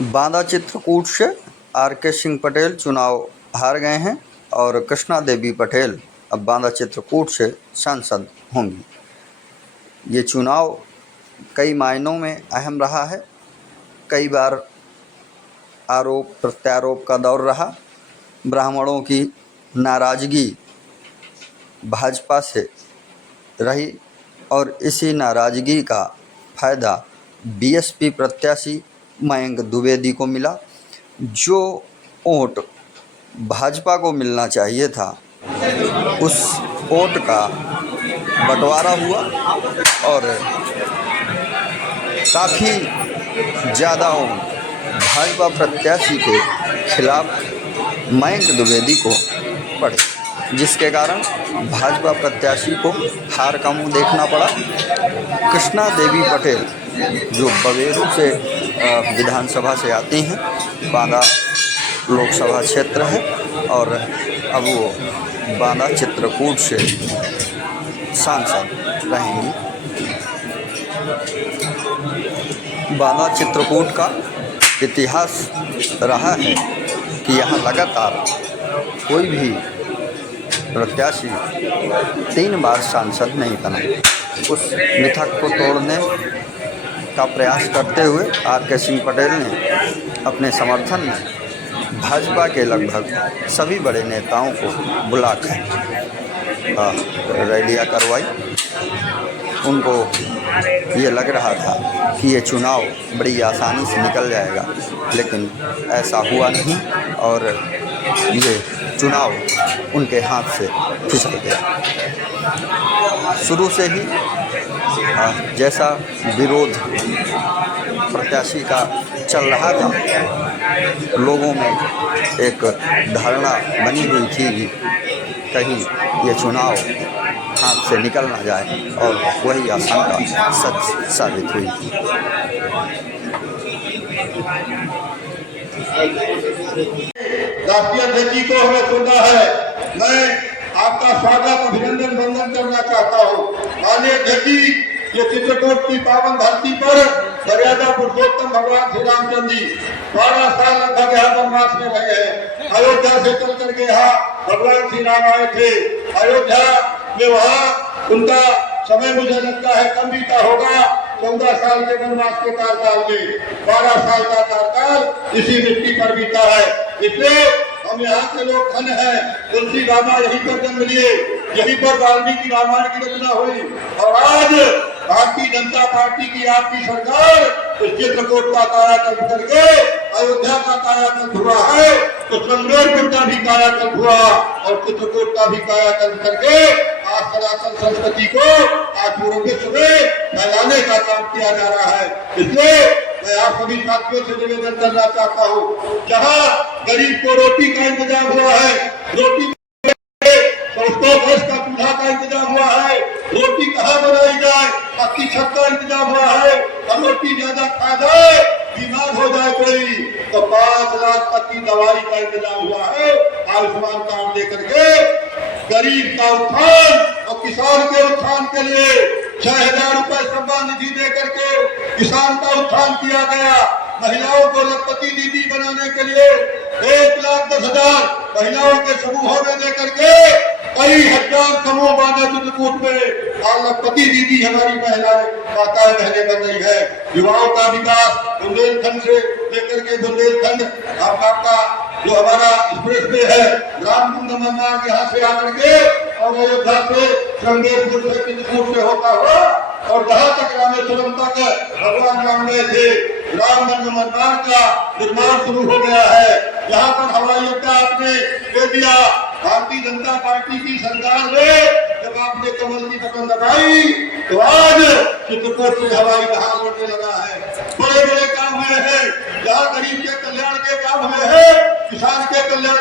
बांदा चित्रकूट से आर.के. सिंह पटेल चुनाव हार गए हैं और कृष्णा देवी पटेल अब बांदा चित्रकूट से सांसद होंगी। ये चुनाव कई मायनों में अहम रहा है। कई बार आरोप प्रत्यारोप का दौर रहा। ब्राह्मणों की नाराज़गी भाजपा से रही और इसी नाराज़गी का फ़ायदा बीएसपी प्रत्याशी मयंक द्विवेदी को मिला। जो वोट भाजपा को मिलना चाहिए था उस वोट का बंटवारा हुआ और काफ़ी ज़्यादा भाजपा प्रत्याशी के खिलाफ मयंक द्विवेदी को पड़े, जिसके कारण भाजपा प्रत्याशी को हार का मुंह देखना पड़ा। कृष्णा देवी पटेल जो बवेरू से विधानसभा से आती हैं, बांदा लोकसभा क्षेत्र है और अब वो बांदा चित्रकूट से सांसद रहेंगी। बांदा चित्रकूट का इतिहास रहा है कि यहाँ लगातार कोई भी प्रत्याशी 3 बार सांसद नहीं बना। उस मिथक को तोड़ने का प्रयास करते हुए आर.के. सिंह पटेल ने अपने समर्थन में भाजपा के लगभग सभी बड़े नेताओं को बुलाकर रैलियां करवाई। उनको ये लग रहा था कि ये चुनाव बड़ी आसानी से निकल जाएगा, लेकिन ऐसा हुआ नहीं और ये चुनाव उनके हाथ से फिसल गया। शुरू से ही जैसा विरोध प्रत्याशी का चल रहा था, लोगों में एक धारणा बनी हुई थी कि कहीं ये चुनाव हाथ से निकल ना जाए और वही आशंका सच साबित हुई। राष्ट्रीय अध्यक्ष जी को हमें सुनना है। मैं आपका स्वागत अभिनंदन वंदन करना चाहता हूँ। माननीय अध्यक्ष जी, ये चित्रकूट की पावन धरती पर मर्यादा पुरुषोत्तम भगवान श्री रामचंद्र जी 12 साल लगभग यहाँ वनवास में रहे हैं। अयोध्या से चल करके यहाँ भगवान श्री राम आए थे। अयोध्या में वहाँ उनका समय मुझे लगता है कम बीता होगा। 14 साल के वनवास के कार्यकाल में 12 साल का कार्यकाल इसी मिट्टी पर बीता है। इसलिए हम यहाँ के लोग धन्य हैं। तुलसी रामा यहीं पर जन्म लिए, यहीं पर वाल्मीकि रामायण की रचना हुई और आज भारतीय जनता पार्टी की आपकी सरकार इस चित्रकूट का कायाकल्प करके अयोध्या का कायाकल्प हुआ है, तो संग्रामपुर का भी कायाकल्प हुआ और चित्रकूट का भी कायाकल्प करके आज सनातन संस्कृति को आज पूरे विश्व में फैलाने का काम किया जा रहा है। इसलिए मैं आप सभी साथियों से निवेदन करना चाहता हूँ, जहाँ गरीब को रोटी का इंतजाम हुआ है, रोटी उसको गैस का चूल्हा का इंतजाम हुआ है, रोटी कहाँ बनाई जाए, पक्की छत का इंतजाम हुआ है, और रोटी ज्यादा खा जाए, बीमार हो जाए कोई तो 5 लाख तक की दवाई का इंतजाम हुआ है। आयुष्मान कार्ड लेकर के गरीब का उत्थान और किसान के उत्थान के लिए 6000 रुपए सम्मान निधि दे करके किसान का उत्थान किया गया। महिलाओं को लखपति दीदी बनाने के लिए 1,10,000 महिलाओं के समूहों में दे करके कई हजार समूह बांदा चित्रकूट में और लखपति दीदी हमारी महिलाएं माताएं बहनें बन रही है। युवाओं का विकास बुंदेलखंड से लेकर के बुंदेलखंड आपका जो हमारा एक्सप्रेस वे है, रामकुंड मार्ग यहाँ से आकर के और अयोध्या से श्रृंगेरपुर से चित्रकूट से होता हुआ और जहाँ तक रामेश्वरम तक भगवान राम गए थे, राम मार्ग का निर्माण शुरू हो गया है। यहाँ पर हवाई अड्डा आपने दे दिया। भारतीय जनता पार्टी की सरकार ने जब आपने कमल की बटन दबाई तो आज चित्रकूट से हवाई जहाज उड़ने लगा है। बड़े बड़े काम हुए हैं, जहाँ गरीब के कल्याण के काम हुए हैं, किसान के कल्याण